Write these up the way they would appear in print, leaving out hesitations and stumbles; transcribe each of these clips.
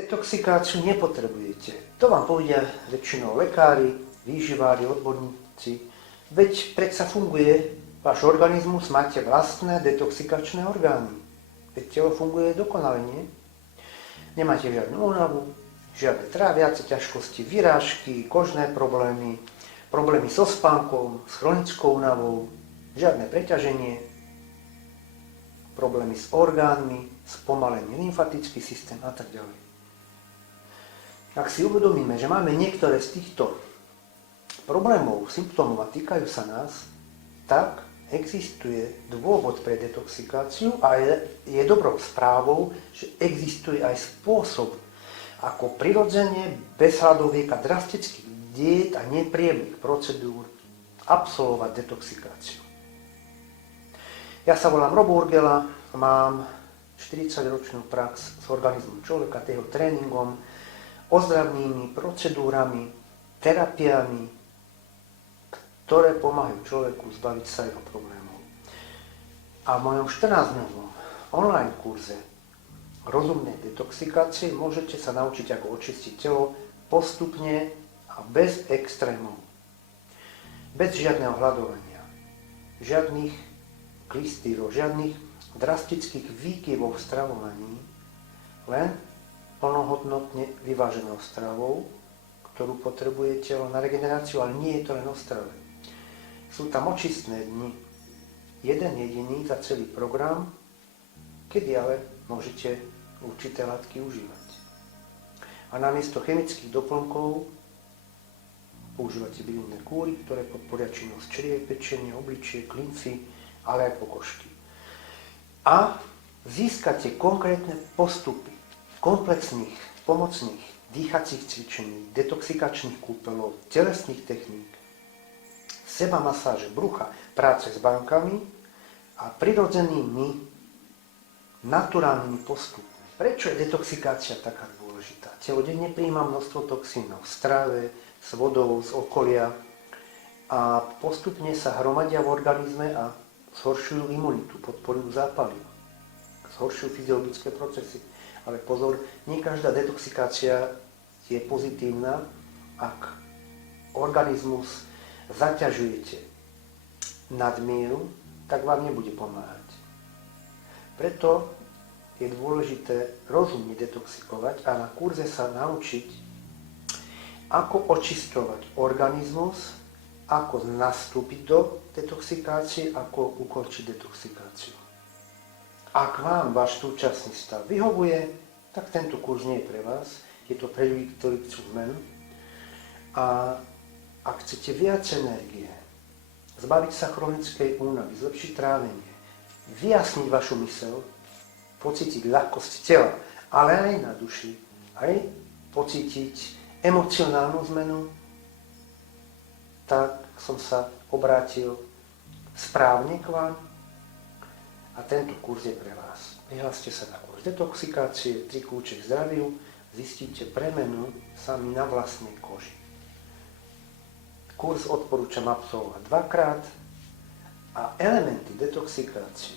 Detoxikáciu nepotrebujete. To vám povedia väčšinou lekári, výživári, odborníci. Veď predsa funguje váš organizmus, máte vlastné detoxikačné orgány. Veď telo funguje dokonale, nie? Nemáte žiadnu únavu, žiadne tráviace ťažkosti, vyrážky, kožné problémy, problémy so spánkom, s chronickou únavou, žiadne preťaženie, problémy s orgánmi, spomalený lymfatický systém a tak ďalej. Ak si uvedomíme, že máme niektoré z týchto problémov, symptómov a týkajú sa nás, tak existuje dôvod pre detoxikáciu a je dobrou správou, že existuje aj spôsob, ako prirodzene, bez hladoviek a drastických diét a nepríjemných procedúr absolvovať detoxikáciu. Ja sa volám Robo Urgela, mám 40-ročnú prax s organizmom človeka, jeho tréningom, ozdravnými procedúrami, terapiami, ktoré pomáhajú človeku zbaviť sa jeho problémov. A v mojom 14-dňovom online kurze rozumnej detoxikácie môžete sa naučiť, ako očistiť telo postupne a bez extrémov. Bez žiadneho hľadovania, žiadnych klystýrov, žiadnych drastických výkyvov v stravovaní, len plnohodnotne vyváženou stravou, ktorú potrebuje telo na regeneráciu, ale nie je to len o strave. Sú tam očistné dni, jeden jediný za celý program, kedy ale môžete určité látky užívať. A namiesto chemických doplnkov používate bylinné kúry, ktoré podporia činnosť čriev, pečenie, obličiek, lymfy, ale aj pokožky. A získate konkrétne postupy komplexných, pomocných, dýchacích cvičení, detoxikačných kúpeľov, telesných techník, seba masáže brucha, práce s bankami a prirodzenými, naturálnymi postupmi. Prečo je detoxikácia taká dôležitá? Telo denne prijíma množstvo toxínov v strave, s vodou, z okolia a postupne sa hromadia v organizme a zhoršujú imunitu, podporujú zápaly, zhoršujú fyziologické procesy. Ale pozor, nie každá detoxikácia je pozitívna, ak organizmus zaťažujete nadmieru, tak vám nebude pomáhať. Preto je dôležité rozumne detoxikovať a na kurze sa naučiť, ako očisťovať organizmus, ako nastúpiť do detoxikácie, ako ukončiť detoxikáciu. Ak vám váš súčasný stav vyhovuje, tak tento kurz nie je pre vás, je to pre ľudí, ktorí chcú zmenu. A ak chcete viac energie, zbaviť sa chronickej únavy, zlepšiť trávenie, vyjasniť vašu myseľ, pocítiť ľahkosť tela, ale aj na duši, aj pocítiť emocionálnu zmenu, tak som sa obrátil správne k vám a tento kurz je pre vás. Prihláste sa na kurz detoxikácie, 3 kľúče k zdraviu, zistíte premenu sami na vlastnej koži. Kurz odporúčam absolvovať 2-krát a elementy detoxikácie,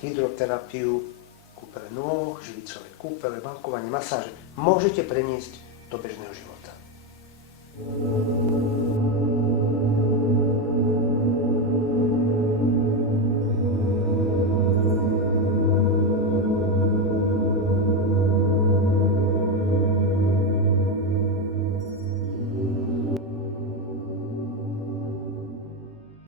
hydroterapiu, kúpele nôh, živicové kúpele, bankovanie, masáže môžete preniesť do bežného života.